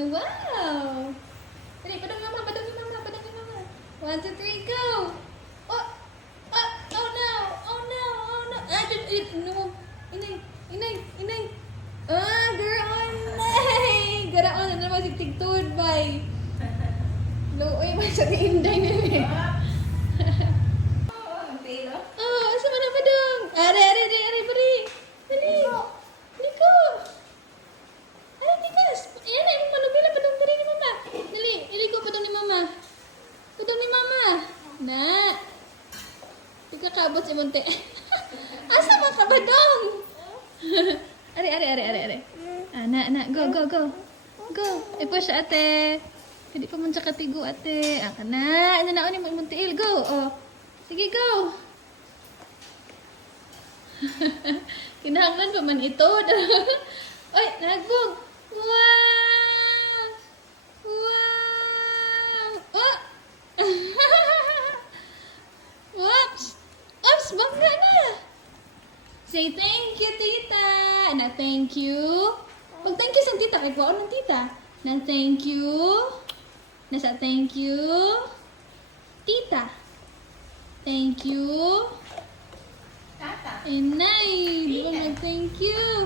Wow! Dali, padang mama, padang mama, padang mama. 1, 2, 3, go! Oh! Oh! Oh no! Oh no! Oh no! No! Inay! Inay! Inay! Ah! Garaon! Nay! Garaon na naman si Tigtud, bay! Luoy, may sa tiinday na eh. Oh, asa man na padang? Are, pari! Dali! Dali ko! Ay, tikas! Ayan na, yung manubila, padang pari ni mama. Dali, iligo padang ni mama. Padang ni mama. Na! Di ka kabot si Monte. Asa man ka badang? Are. Ah, na, go. Go. Ipo siya, ate. Hindi pa man siya katigo, ate. Ah, kana. Ano na, ni Montiil. Go. Oh. Sige, go. Kinahanglan pa man ito. Oy, nagbog. Wow! Wow! Oh! Oops! Oops, bangga na! Say thank you, tita! Na thank you. Pag thank you sa tita, kay kuwaon ng tita. Na thank you. Nasa thank you. Tita. Thank you. Tata. Inay, di ba mag-thank you?